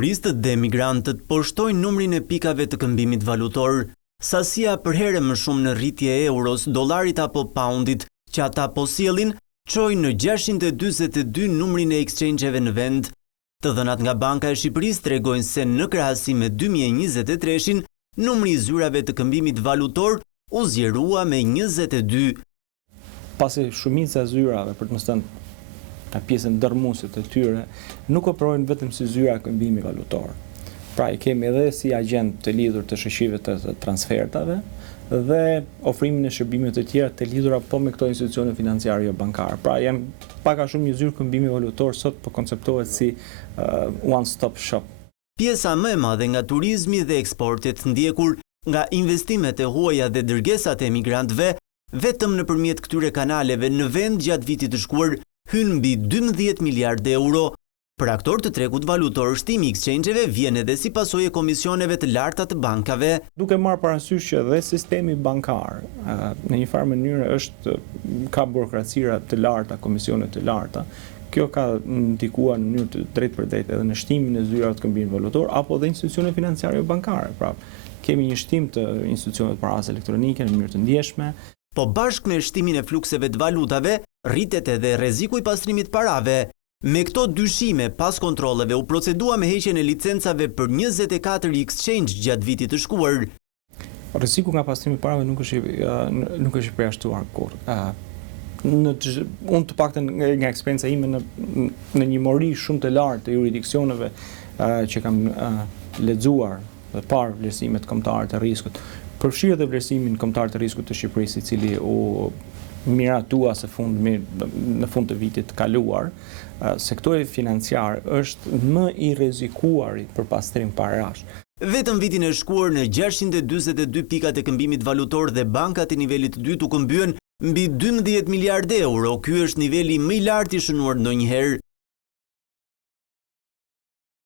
Turistët dhe emigrantët poshtojnë numrin e pikave të këmbimit valutor. Sasia për herë më shumë në rritje e euros, dollarit apo poundit, që ata po sjellin, çoi në 642 numrin e exchange-eve në vend. Të dhënat nga Banka e Shqipërisë tregojnë se në krahasim me 2023-shin, numri i zyrave të këmbimit valutor u zgjerua me 22. Pasi shumica e zyrave, për të mos thënë pjesën dërmuese të tyre, nuk operojnë vetëm si zyra e këmbimit valutor. Pra i kemi edhe si agent të lidhur të shoqive të transfertave dhe ofrimin e shërbimeve të tjera të lidhura po me këto institucione financiare jo bankare. Pra janë pak a shumë një zyrë këmbimi valutor sot po konceptohet si one stop shop. Pjesa më e madhe nga turizmi dhe eksportet ndjekur nga investimet e huaja dhe dërgesat e emigrantëve, vetëm nëpërmjet këtyre kanaleve në vend gjatë vitit të shkuar hyn mbi 12 miliardë euro. Për aktor të tregut valutor, shtimi i exchange-eve vjen edhe si pasojë e komisioneve të larta të bankave. Duke marrë parasysh që dhe sistemi bankar në një farë mënyrë ka burokracira të larta, komisione të larta. Kjo ka ndikuar në mënyrë të drejtpërdrejtë edhe në shtimin e zyrave të këmbimit valutor apo dhe institucione financiare bankare. Pra, kemi një shtim të institucioneve të parave elektronike në mënyrë të ndjeshme. Po bashkë me shtimin e flukseve të valutave, rritet edhe rreziku i pastrimit parave. Me këto dyshime pas kontrolleve u procedua me heqjen e licencave për 24 exchange gjatë vitit të shkuar. Rreziku nga pastrimi i parave nuk është i përjashtuar kurrë. Unë të paktën nga eksperjenca ime në një mori shumë të lartë të jurisdiksioneve që kam lexuar dhe parë vlerësimet kombëtare të rrezikut, përfshirë edhe vlerësimin kombëtar të rrezikut të Shqipërisë, i cili u miratua në fund të vitit kaluar, sektori financiar është më i rrezikuari për pastrim parash. Vetëm vitin e shkuar në 642 pikat e këmbimit valutor dhe bankat e nivelit të dytë u këmbyen mbi 12 miliardë euro. Ky është niveli më i lartë i shënuar ndonjëherë.